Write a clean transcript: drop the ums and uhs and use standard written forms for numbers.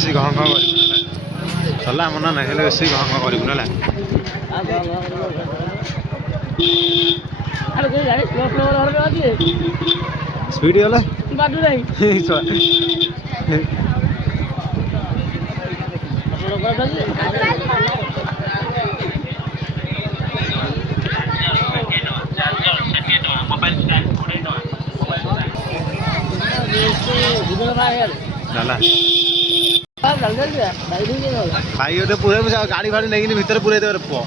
बेसी घं घं चला मना ना हेले बेसी घं घं करू ना स्पीड गला बाटू नहीं भाई पूरे गाड़ी फाड़ी नहीं भीतर पूरे पुआ